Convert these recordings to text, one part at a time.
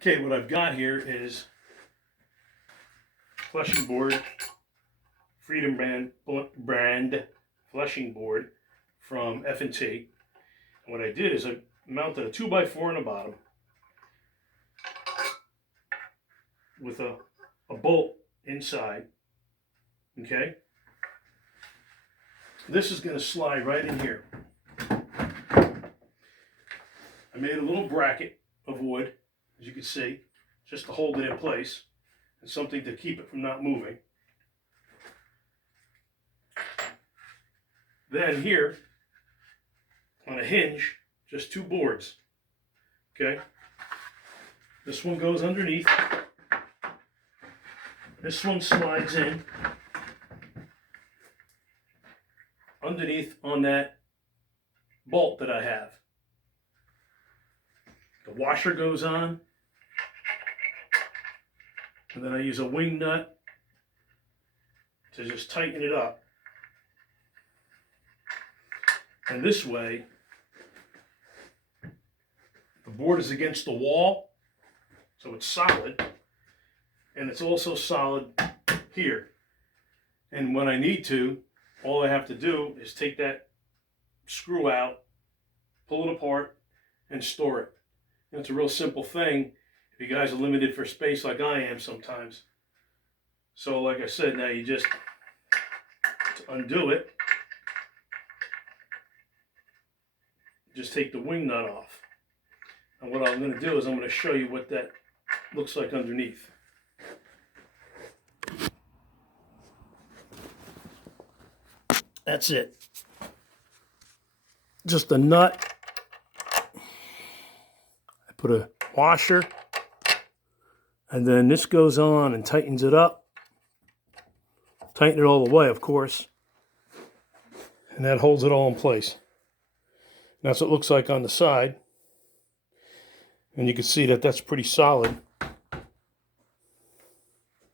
Okay, what I've got here is flushing board, Freedom brand flushing board from F&T. And what I did is I mounted a 2x4 on the bottom with a bolt inside. Okay, this is going to slide right in here. I made a little bracket of wood, as you can see, just to hold it in place and something to keep it from not moving. Then here, on a hinge, just 2 boards. Okay, this one goes underneath. This one slides in underneath on that bolt that I have. The washer goes on, and then I use a wing nut to just tighten it up. And this way, the board is against the wall, so it's solid, and it's also solid here. And when I need to, all I have to do is take that screw out, pull it apart, and store it. And it's a real simple thing if you guys are limited for space like I am sometimes. So like I said, now you just undo it. Just take the wing nut off. And what I'm going to do is I'm going to show you what that looks like underneath. That's it. Just a nut. I put a washer, and then this goes on and tightens it up. Tighten it all the way, of course. And that holds it all in place. And that's what it looks like on the side. And you can see that that's pretty solid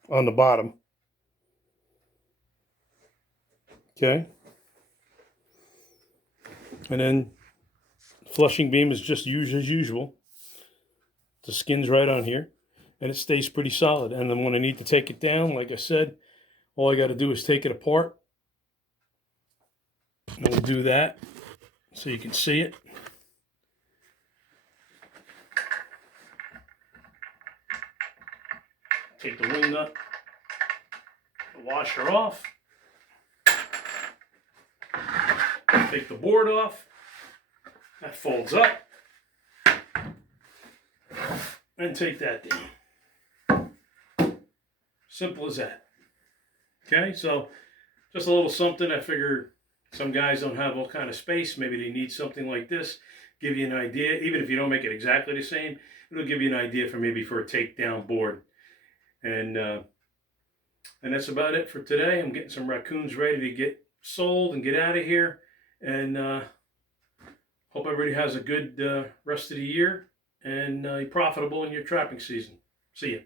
on the bottom. Okay. And then flushing beam is just used as usual. The skin's right on here, and it stays pretty solid. And then when I need to take it down, like I said, all I got to do is take it apart. And we'll do that so you can see it. Take the wing nut, the washer off. Take the board off. That folds up. And take that down. Simple as that. Okay, so just a little something. I figure some guys don't have all kind of space. Maybe they need something like this. Give you an idea. Even if you don't make it exactly the same, it'll give you an idea for maybe for a takedown board. And that's about it for today. I'm getting some raccoons ready to get sold and get out of here. And hope everybody has a good rest of the year and profitable in your trapping season. See ya.